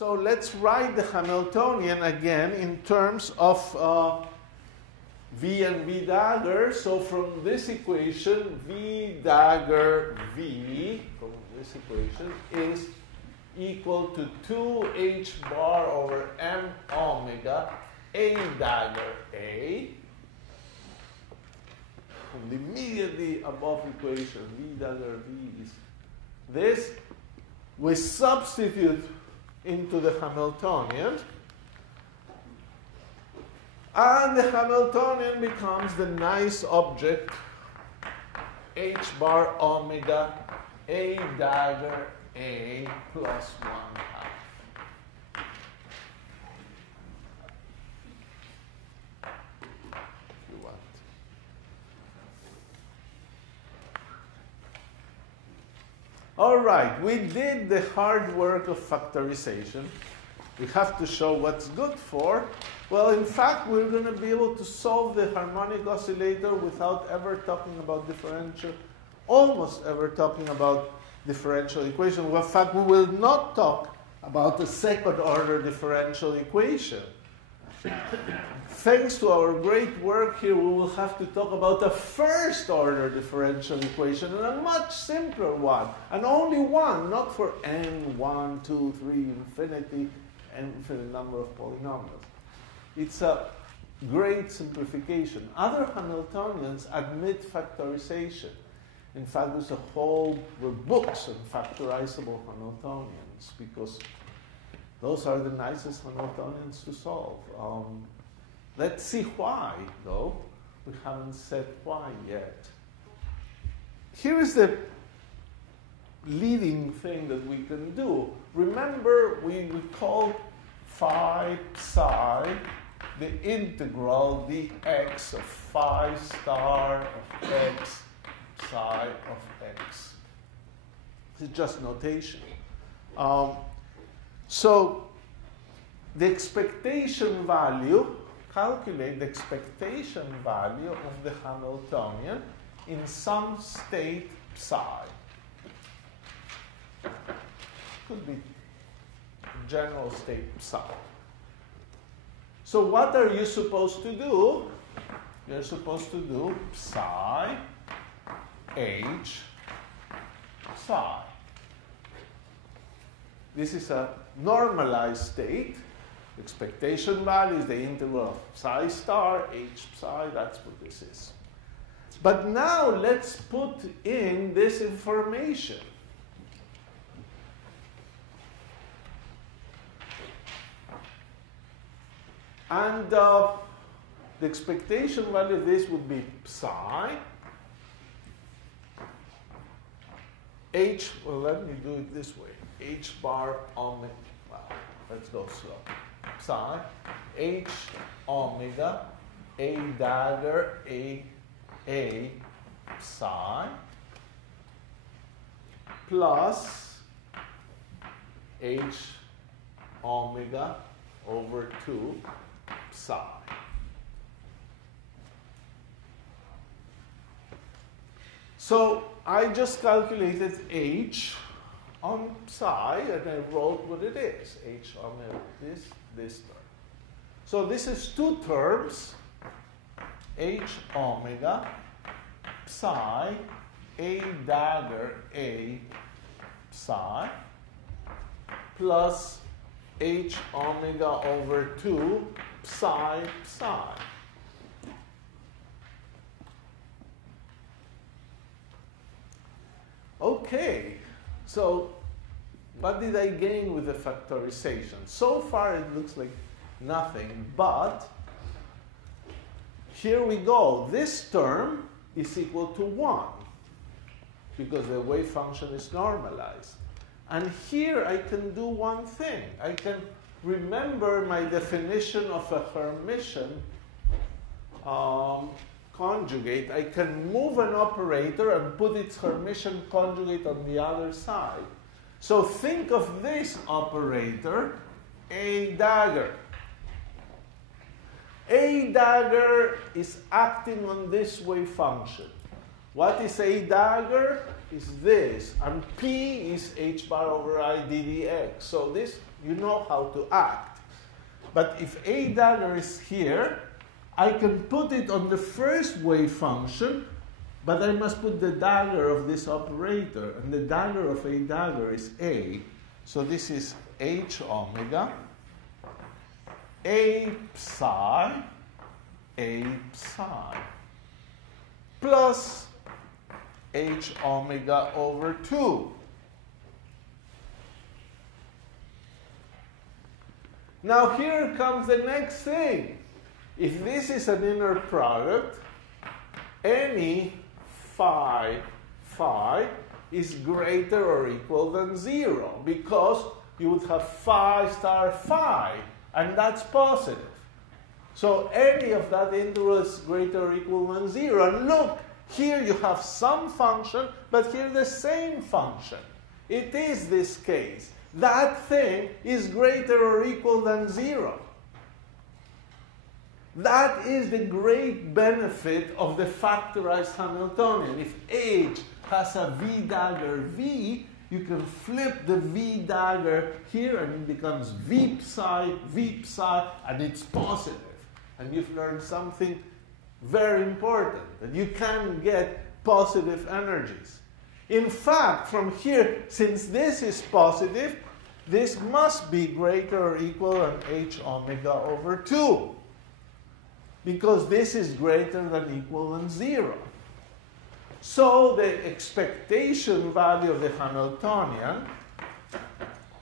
So let's write the Hamiltonian again in terms of V and V dagger. So from this equation, V dagger V, from this equation, is equal to 2h bar over m omega A dagger A. And immediately above equation, V dagger V is this. We substitute into the Hamiltonian. And the Hamiltonian becomes the nice object h bar omega A dagger A plus 1/2. If you want. All right, we did the hard work of factorization. We have to show what's good for. Well, in fact, we're going to be able to solve the harmonic oscillator without ever talking about differential, almost ever talking about differential equation. Well, in fact, we will not talk about the second order differential equation. Thanks to our great work here, we will have to talk about a first order differential equation, and a much simpler one, and only one, not for n, 1, 2, 3, infinity, and infinite number of polynomials. It's a great simplification. Other Hamiltonians admit factorization. In fact, there's a whole books on factorizable Hamiltonians, because those are the nicest Hamiltonians to solve. Let's see why, though. We haven't said why yet. Here is the leading thing that we can do. Remember, we call phi psi the integral dx of phi star of x psi of x. It's just notation. So the expectation value, calculate the expectation value of the Hamiltonian in some state psi. Could be general state psi. So what are you supposed to do? You're supposed to do psi h psi. This is a normalized state. Expectation value is the integral of psi star h psi. That's what this is. But now let's put in this information. And the expectation value of this would be psi h, well, let me do it this way. H bar omega, well, let's go slow. Psi h omega A dagger A psi plus h omega over 2 psi. So I just calculated h on psi, and I wrote what it is. H omega, this term. So this is two terms, h omega psi A dagger A psi plus h omega over 2 psi psi. Okay, so what did I gain with the factorization? So far it looks like nothing, but here we go. This term is equal to 1 because the wave function is normalized. And here I can do one thing. I can remember my definition of a Hermitian conjugate. I can move an operator and put its Hermitian conjugate on the other side. So think of this operator, A dagger. A dagger is acting on this wave function. What is A dagger? Is this, and P is h bar over I ddx. So this You know how to act. But if a dagger is here, I can put it on the first wave function, but I must put the dagger of this operator. And the dagger of a dagger is a. So this is h omega, a psi, plus h omega over 2. Now here comes the next thing. If this is an inner product, any phi is greater or equal than 0, because you would have phi star phi, and that's positive. So any of that integral is greater or equal than 0. And look, here you have some function, but here the same function. It is this case. That thing is greater or equal than 0. That is the great benefit of the factorized Hamiltonian. If H has a V dagger V, you can flip the V dagger here and it becomes V psi, and it's positive. And you've learned something very important, that you can get positive energies. In fact, from here, since this is positive, this must be greater or equal than h omega over 2. Because this is greater than equal than 0. So the expectation value of the Hamiltonian,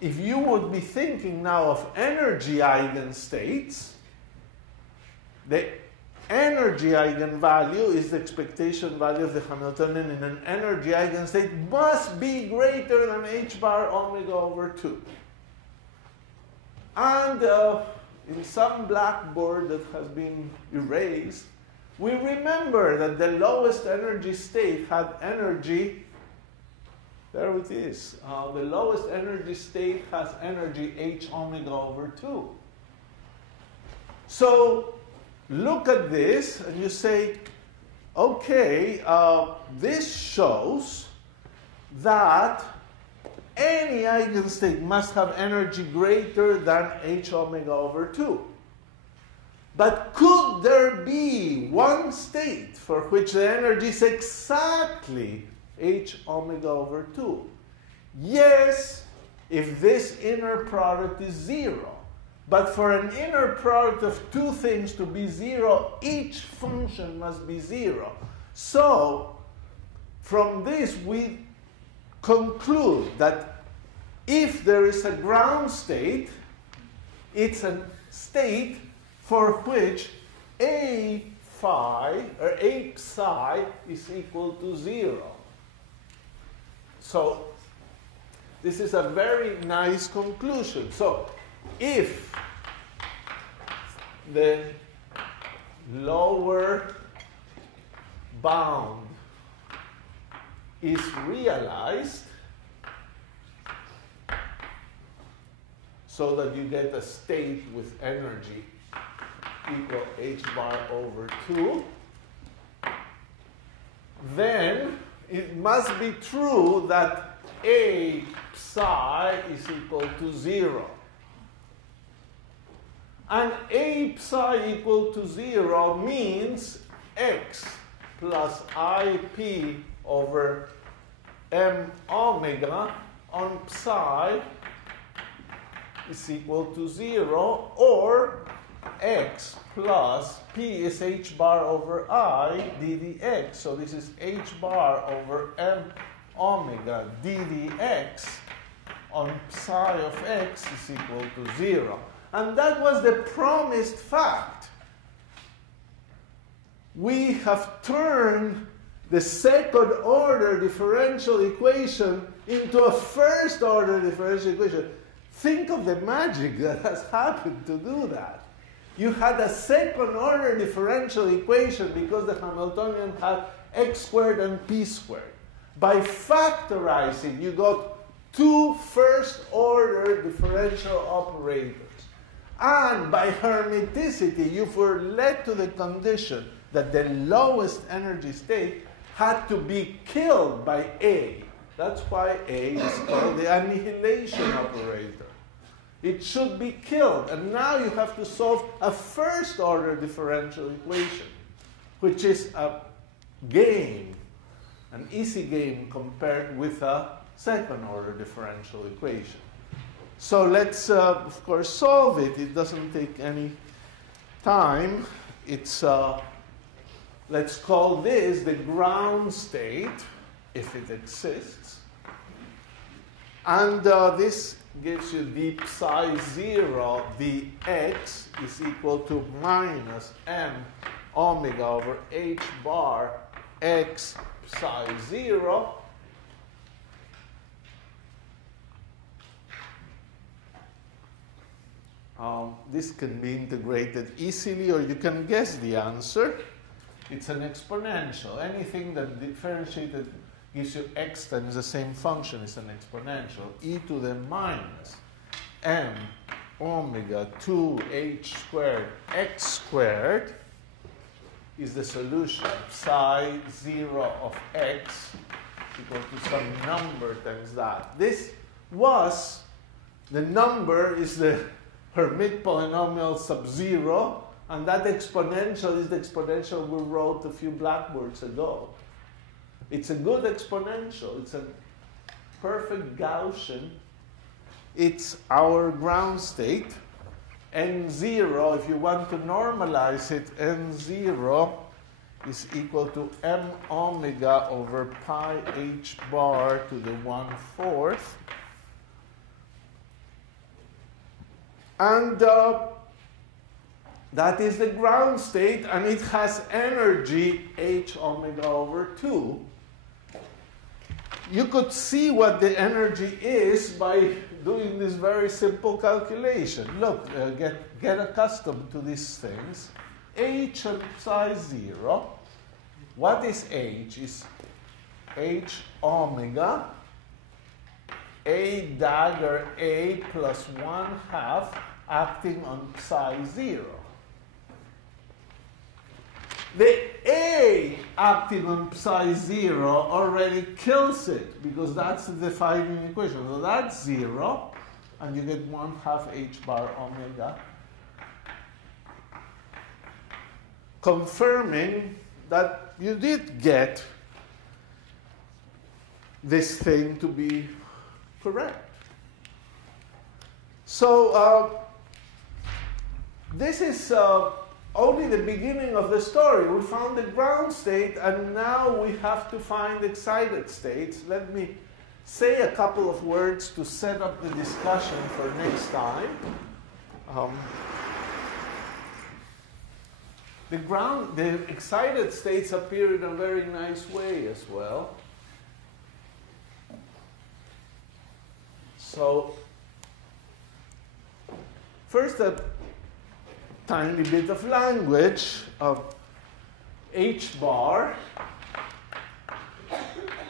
if you would be thinking now of energy eigenstates, the energy eigenvalue is the expectation value of the Hamiltonian in an energy eigenstate must be greater than h bar omega over 2. And in some blackboard that has been erased, we remember that the lowest energy state had energy, there it is, the lowest energy state has energy h omega over 2. So look at this and you say, okay, this shows that any eigenstate must have energy greater than h omega over 2. But could there be one state for which the energy is exactly h omega over 2? Yes, if this inner product is 0. But for an inner product of two things to be 0, each function must be 0. So, from this we conclude that if there is a ground state, it's a state for which a phi, or a psi, is equal to 0. So, this is a very nice conclusion. So, if the lower bound is realized, so that you get a state with energy equal h bar over 2, then it must be true that a psi is equal to 0. And a psi equal to 0 means x plus ip over m omega on psi is equal to 0, or x plus p is h bar over I ddx. So this is h bar over m omega ddx on psi of x is equal to 0. And that was the promised fact. We have turned the second order differential equation into a first order differential equation. Think of the magic that has happened to do that. You had a second order differential equation because the Hamiltonian had x squared and p squared. By factorizing, you got two first order differential operators. And by hermeticity, you were led to the condition that the lowest energy state had to be killed by A. That's why A is called the annihilation operator. It should be killed. And now you have to solve a first-order differential equation, which is a game, an easy game compared with a second-order differential equation. So let's, of course, solve it. It doesn't take any time. It's, let's call this the ground state, if it exists. And this gives you the psi 0, the x is equal to minus m omega over h bar x psi 0. This can be integrated easily, or you can guess the answer. It's an exponential. Anything that differentiated gives you x times the same function is an exponential. E to the minus m omega 2h squared x squared is the solution. Psi 0 of x equal to some number times that. This was, the number is the Hermite polynomial sub-zero, and that exponential is the exponential we wrote a few blackboards ago. It's a good exponential. It's a perfect Gaussian. It's our ground state. N0, if you want to normalize it, N0 is equal to m omega over pi h bar to the 1/4. And that is the ground state, and it has energy h omega over 2. You could see what the energy is by doing this very simple calculation. Look, get accustomed to these things. H and psi 0. What is H? Is h omega a dagger a plus 1/2 acting on psi 0. The A acting on psi 0 already kills it, because that's the defining equation. So that's 0, and you get 1/2 h bar omega, confirming that you did get this thing to be correct. So this is only the beginning of the story. We found the ground state, and now we have to find excited states. Let me say a couple of words to set up the discussion for next time. The excited states appear in a very nice way as well. So, first a tiny bit of language of h bar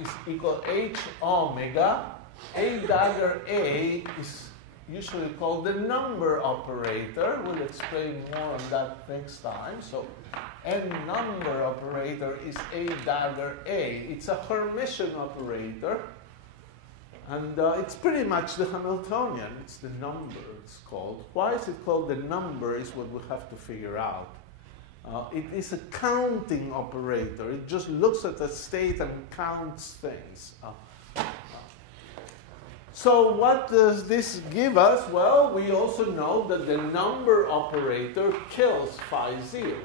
is equal h omega. A dagger A is usually called the number operator. We'll explain more on that next time. So, n number operator is A dagger A. It's a Hermitian operator. And it's pretty much the Hamiltonian. It's the number, it's called. Why is it called the number is what we have to figure out. It is a counting operator. It just looks at the state and counts things. So what does this give us? Well, we also know that the number operator kills phi 0,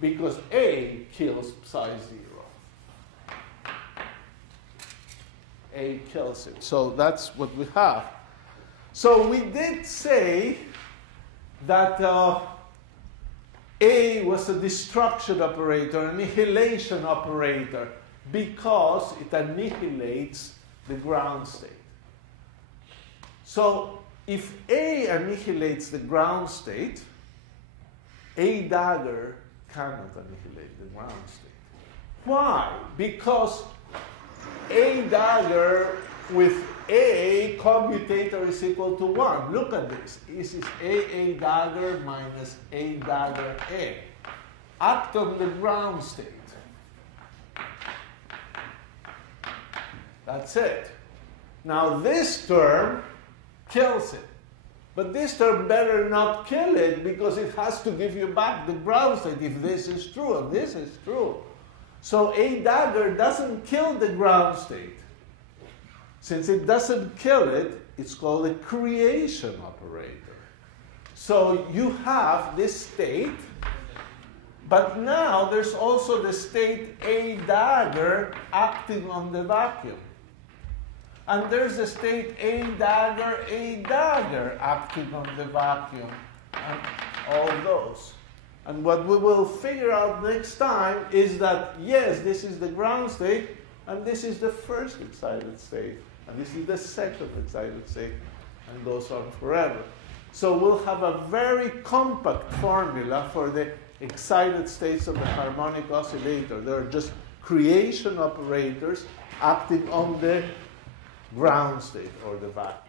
because A kills psi 0. A kills it. So that's what we have. So we did say that A was a destruction operator, annihilation operator, because it annihilates the ground state. So if A annihilates the ground state, A dagger cannot annihilate the ground state. Why? Because A dagger with A commutator is equal to 1. Look at this. This is A dagger minus A dagger A. Act on the ground state. That's it. Now this term kills it. But this term better not kill it because it has to give you back the ground state if this is true and this is true. So a dagger doesn't kill the ground state. Since it doesn't kill it, it's called a creation operator. So you have this state, but now there's also the state a dagger acting on the vacuum. And there's the state a dagger acting on the vacuum, and all those. And what we will figure out next time is that, yes, this is the ground state, and this is the first excited state, and this is the second excited state, and goes on forever. So we'll have a very compact formula for the excited states of the harmonic oscillator. They're just creation operators acting on the ground state or the vacuum.